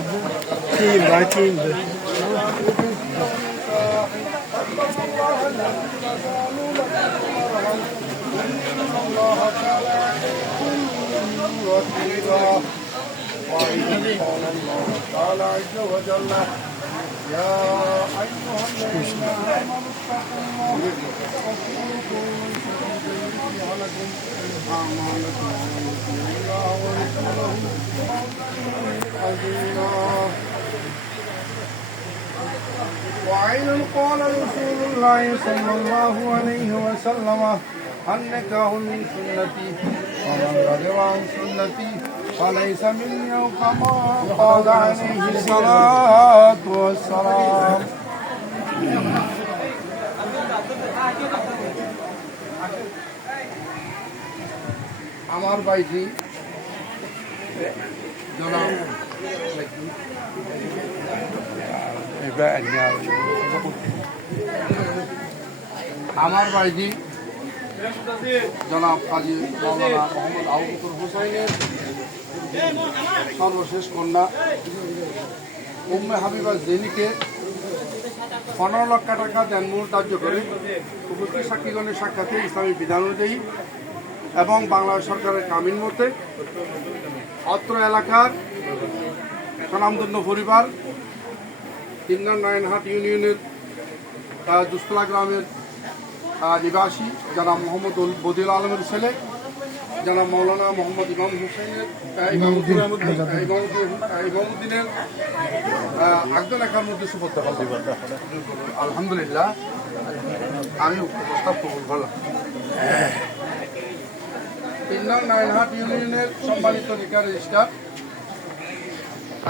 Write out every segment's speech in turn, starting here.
Team by team. قال عز وجل يا أيها الذين آمنوا اتقوا الله واتقوا لكم أعمالكم ويغفر الله ورسوله عظيما وعين قال رسول الله صلى الله عليه وسلم النكاح من سنتي ومن رغب عن سنتي فليس مني أو كما قال عليه الصلاة والسلام আমার ভাইজি জনাব আমার ভাইজি জনাব কাজী মৌলানা মোহাম্মদ আবুবকর হুসাইনের সর্বশেষ কন্যা। উম্মে হাবিবা জেনিকে পনেরো লক্ষ টাকা দেন মূল ধার্য করে উপস্থিত সাক্ষীগণের সাক্ষাতে ইসলামী বিধান অনুযায়ী এবং বাংলাদেশ সরকারের কামিন মতে অত্র এলাকার স্বনামধন্য পরিবার তিননার নয়নহাট ইউনিয়নের দুস্তলা গ্রামের নিবাসী যারা মোহাম্মদ বদিল আলমের ছেলে যারা মৌলানা মোহাম্মদ ইমাম হুসেনের ইমামুদ্দিন ইমামুদ্দিনের একজন একার মধ্যে সুপত্র আলহামদুলিল্লাহ। আমি প্রস্তাব কবুল করলাম তিন নং নারায়ণহাট ইউনিয়নের সম্মানিত রেকার রেজিস্টার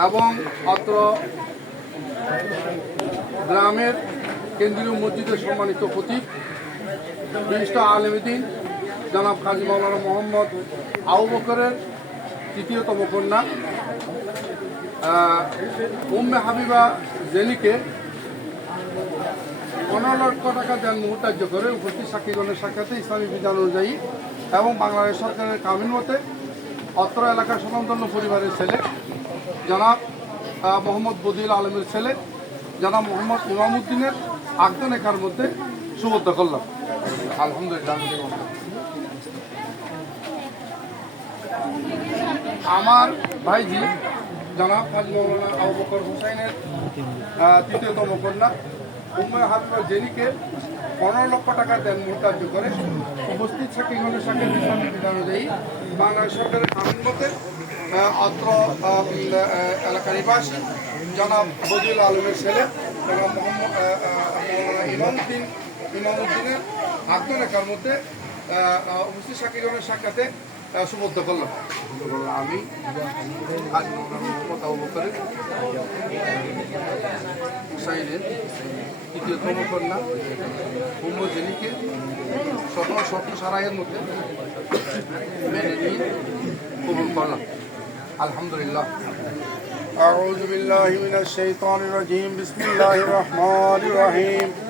এবং অত্র গ্রামের কেন্দ্রীয় মসজিদের সম্মানিত খতিব বিশিষ্ট আলমদিন জনাব কাজী মৌলানা মোহাম্মদ আবু বকরের তৃতীয়তম কন্যা উম্মে হাবিবা জেনিকে পনেরো লক্ষ টাকা দেন মুহূর্তার্য করে উপস্থিত সাক্ষীগণের সাক্ষাতে ইসলামী বিধান অনুযায়ী এবং বাংলাদেশ সরকারের কামিন মতে অত্র এলাকার স্বনামধন্য পরিবারের ছেলে, জনাব মোহাম্মদ বদিউল আলমের ছেলে, জনাব মোহাম্মদ ইমামুদ্দিনের আকদন একার মধ্যে সুবদ্ধ করলাম। আলহামদুলিল্লাহ আমার ভাইজি, জনাব কাজী মৌলানা আবু বকর হুসাইনের তৃতীয়তম কন্যা উম্মে হাবিবা জেনিকে পনেরো লক্ষ টাকা দেন মুহূর্তার্য করে উপস্থিত সাক্ষীগণের সঙ্গে ইসলামী বিধান অনুযায়ী বাংলাদেশ সরকারের কানুন মতে অত্র এলাকার নিবাসী, জনাব বদিউল আলমের ছেলে, জনাব মোহাম্মদ ইমামুদ্দিন ইমামুদ্দিনের আগ্ন মধ্যে উপস্থিত সাক্ষীগণের সাক্ষাতে আহ, সুবদ্ধ করলাম আমি আজ মৌলানা মোহাম্মদ আবু বকরের হুসাইনের তৃতীয়তম কন্যা উম্ম জেলিকে সকল শর্ত সারাইয়ের মধ্যে মেনে নিয়ে কবুল করলাম আলহামদুলিল্লাহ أعوذ بالله من الشيطان الرجيم بسم الله الرحمن الرحيم إن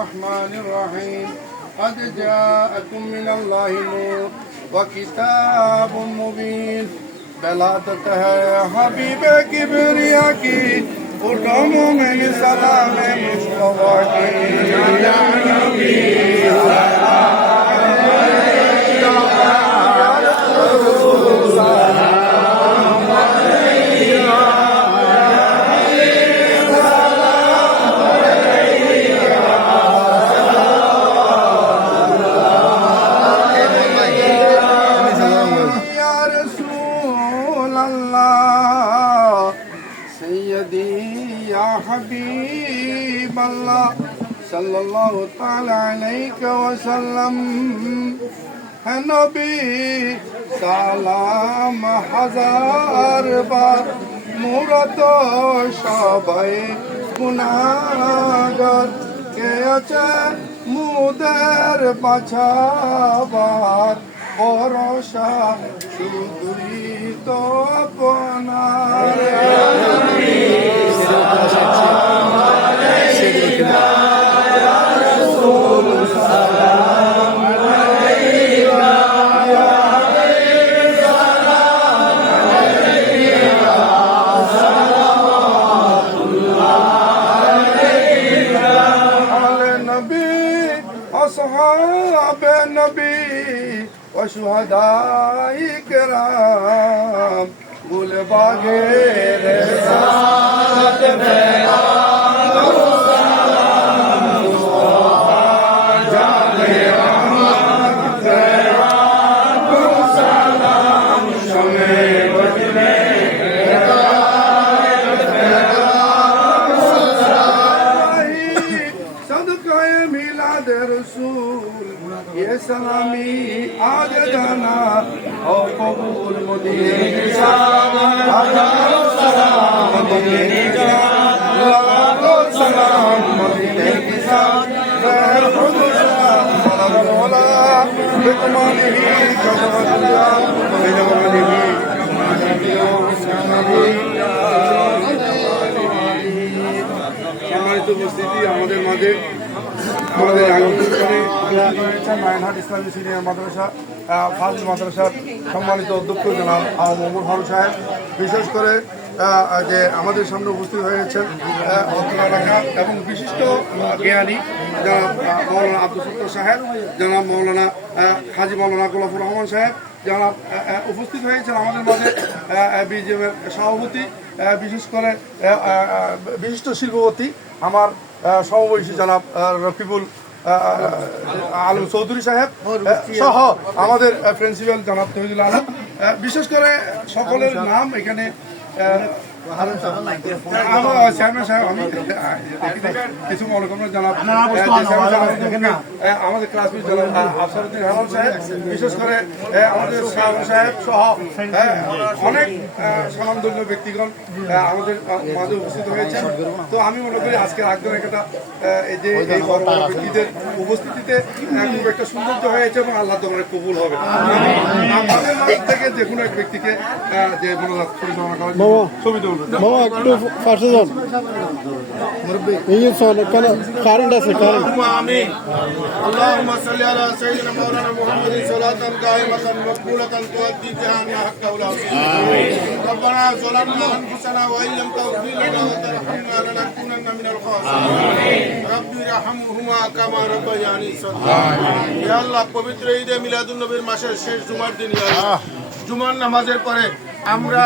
الرحمن الرحيم. قد جاءكم من الله نور وكتاب مبين. بلادت ہے حبیب کبریا کی اٹھو مومن سلام مصطفیٰ کی سيدي يا حبيب الله صلى الله تعالى عليك وسلم হে নবী সালাম হাজার বার মুরত সবাই গুণাগর কে আছে মুদের বাছাবার ভরসা শুধুই তো আপনার ये सलामी आज जाना और कबूल मुदिये हजारों सलाम मुदिये लाखों सलाम मुदिये के साथ मैं खुद मौला बिकमान ही कमालिया बिकमान ही সম্মানিত উপস্থিতি আমাদের মাঝে মাদ্রাসা মাদ্রাসার সম্মানিত অধ্যক্ষ জনাব মোহাম্মদ ফারুক সাহেব। বিশেষ করে যে আমাদের সামনে উপস্থিত হয়েছেন এবং বিশিষ্ট জ্ঞানী মৌলানা আব্দুল সত্তর সাহেব জনাব মৌলানা হাজি মৌলানা গোলাফুর রহমান সাহেব আহ, উপস্থিত হয়েছেন আমাদের মাঝে বিজিএমের সভাপতি বিশেষ করে বিশিষ্ট শিল্পপতি আমার সমবয়সী জনাব আহ, আলম চৌধুরী সাহেব সহ আমাদের প্রিন্সিপাল জনাব তহিদুল আলম। বিশেষ করে সকলের নাম এখানে আমাদের ক্লাসমেট জনাব আফসারুদ্দিন হেলাল সাহেব বিশেষ করে আমাদের সাহেব সাহেব সহ অনেক সমানদন্য ব্যক্তিগণ আমাদের মাঝে উপস্থিত হয়েছেন তো আমি মনে করি আজকের আগ্রহ একটা এই যে এই ব্যক্তিদের উপস্থিতিতে খুব একটা সৌন্দর্য হয়েছে এবং আল্লাহ তোমার কবুল হবে আমাদের মাঝ থেকে যে কোনো এক ব্যক্তিকে যে মনোজাত পরিচালনা জন্য ছবি মামা একটু পাশে যান এই কেন কারেন্ট আছে কারেন্ট آمين اللهم صل على سيدنا مولانا محمد صلاة قائمة مقبولة تؤدي بها عنا حق العظيم ربنا ظلمنا أنفسنا وإن لم تغفر لنا وترحمنا لنكونن من الخاسرين رب ارحمهما كما ربياني صغيرا يا الله পবিত্র ঈদে মিলাদুন নবীর মাসের শেষ জুমার দিন ইয়া আল্লাহ। জুমার নামাজের পরে আমরা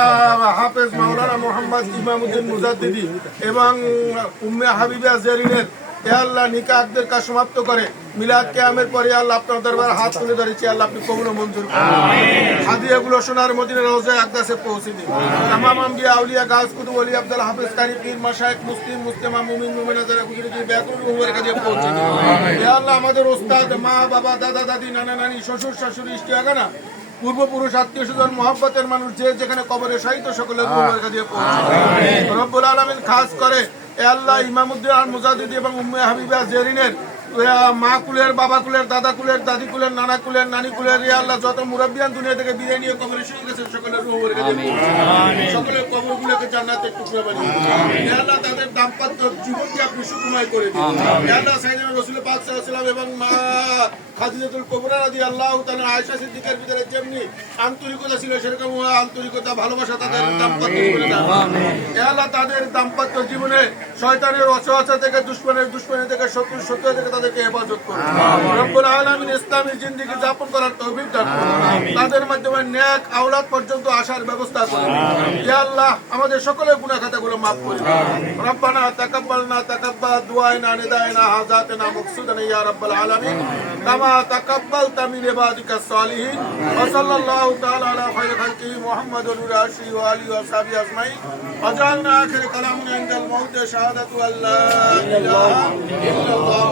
হাফেজ মাওলানা মোহাম্মদ ইমামুদ্দিন মুজাদ্দিদি এবং উম্মে হাবিবা জেরিনের এ আল্লাহ নিকাহদের কাজ সমাপ্ত করে। মিলাদ কেয়ামের পরে আল্লাহ আপনার দরবার হাত তুলে ধরেছি আল্লাহ আপনি কবুল মঞ্জুর করুন। হাদিয়াগুলো সোনার মদিনের রোজায় আকদাসে পৌঁছে দিন। তামাম আম্বিয়া আউলিয়া গাছ কুতুব ওলি আব্দুল হাফেজ কারি পীর মাশায়েখ মুসলিম মুসলিমা মুমিন মুমিনা যারা গুজরে দিয়ে ব্যাকুল উমরের কাছে পৌঁছে দিন। এ আল্লাহ আমাদের ওস্তাদ মা বাবা দাদা দাদি নানা নানি শ্বশুর শাশুড়ি ইষ্টি আগানা পূর্বপুরুষ আত্মীয় স্বজন মহব্বতের মানুষ যে যেখানে কবরে সাহিত্য সকলের কাছে পৌঁছে রব্বুল আলমিন খাস করে এ আল্লাহ ইমামুদ্দিন আল মুজাদিদি এবং উম্মে হাবিবা জেরিনের মা কুলের বাবা কুলের দাদা কুলের দাদি কুলের নানা কুলের নানি কুলের ইয়া আল্লাহ যত মুরব্বিয়ান দুনিয়া থেকে বিদায় নিয়ে কবরে শুয়ে গেছে সকলের রুমের কাছে পৌঁছে সকলের কবরগুলোকে জান্নাতের টুকরো বানিয়ে দিন। ইয়া আল্লাহ তাদের দাম্পত্য জীবনকে আপনি সুখময় করে দিন। ইয়া আল্লাহ সাইয়েদনা রাসূল পাক সাল্লাল্লাহু আলাইহি ওয়াসাল্লাম এবং মা খাদিজাতুল কুবরা রাদিয়াল্লাহু তাআলা আয়েশা সিদ্দিকার ভিতরে যেমনি আন্তরিকতা ছিল সেরকম আন্তরিকতা ভালোবাসা তাদের দাম্পত্য জীবনে আল্লাহ তাদের দাম্পত্য জীবনে শয়তানের অসহায়তা থেকে দুশ্মনের দুশ্মনী থেকে শত্রু শত্রু থেকে তাদেরকে হেফাজত করুন রব্বুল আলামিন ইসলামী জিন্দেগি যাপন করার তৌফিক দান করুন তাদের মাধ্যমে ন্যাক আওলাদ পর্যন্ত আসার ব্যবস্থা করুন ইয়া আল্লাহ আমাদের সকলের গুনাহ খাতাগুলো মাফ করুন রব্বানা তাকাব্বালনা তাকাব্বাল দুআইনা নিদায়না হাজাতানা মকসুদানা ইয়া রাব্বাল আলামিন কামা তাকাব্বালতা মিন ইবাদিকাস সালিহিন ওয়া সাল্লাল্লাহু তাআলা আলা খায়রি খালকিহি মুহাম্মাদুর রাশি ওয়া আলিহি ওয়া সাহবিহি আজমাইন وجعلنا آخر كلامنا عند الموت شهادة أن لا إله إلا الله